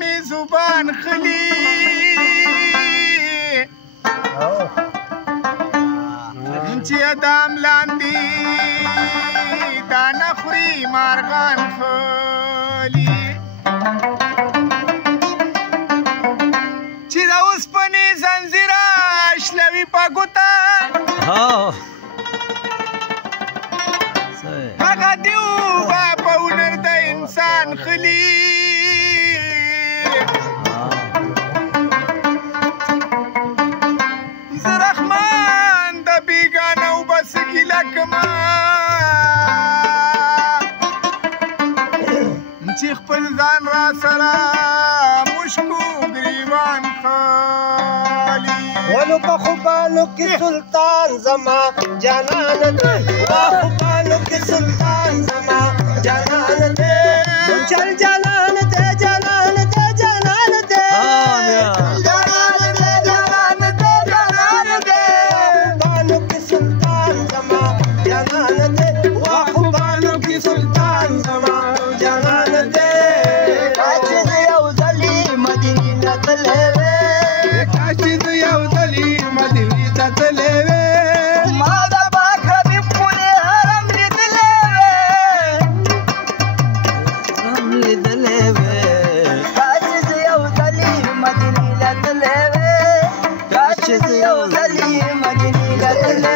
می زبان خلی چې ادم لاندې دانه خوري مارغان خلی چې د اوسپنې زنځیره شلوي په ګوته هغه دیو به په هنر د انسان خلی زه رحمان د بیګانه وبس ګیله کړمه چې خپل ځان را سره مشکو ګریوان خالي ولو په خوبانو کې سلطان زما جانان دې خوبانو کې سلطان زما جانان دې چل جانان دې جانان دې جانان دې جانان دې جانان دې جانان دې خوبانو کې سلطان زما جانان دې خوبانو کې سلطان زما جانان دې کاش دې یو ځلې مدینې ته تللې کاش دې یو ځلې مدینې ته تللې ما د پاک حبیب پورې حرم لیدلې کاش دې یو ځلې مدینې ته تللې کاش دې یو ځلې مدینې ته تللې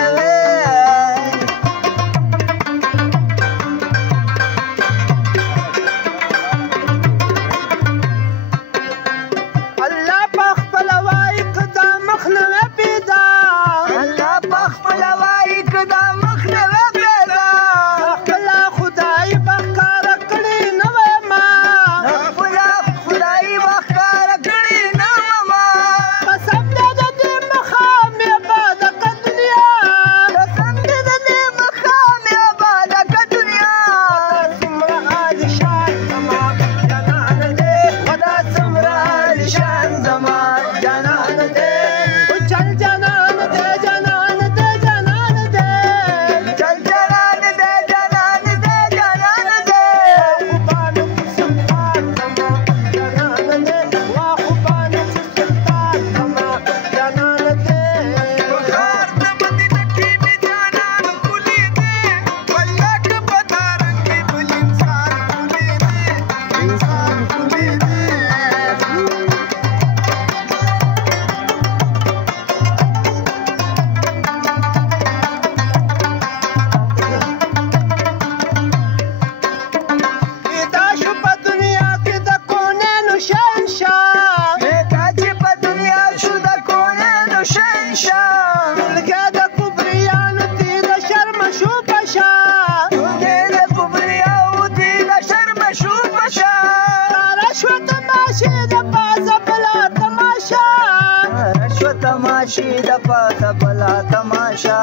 تماشې د پاسه بلا تماشا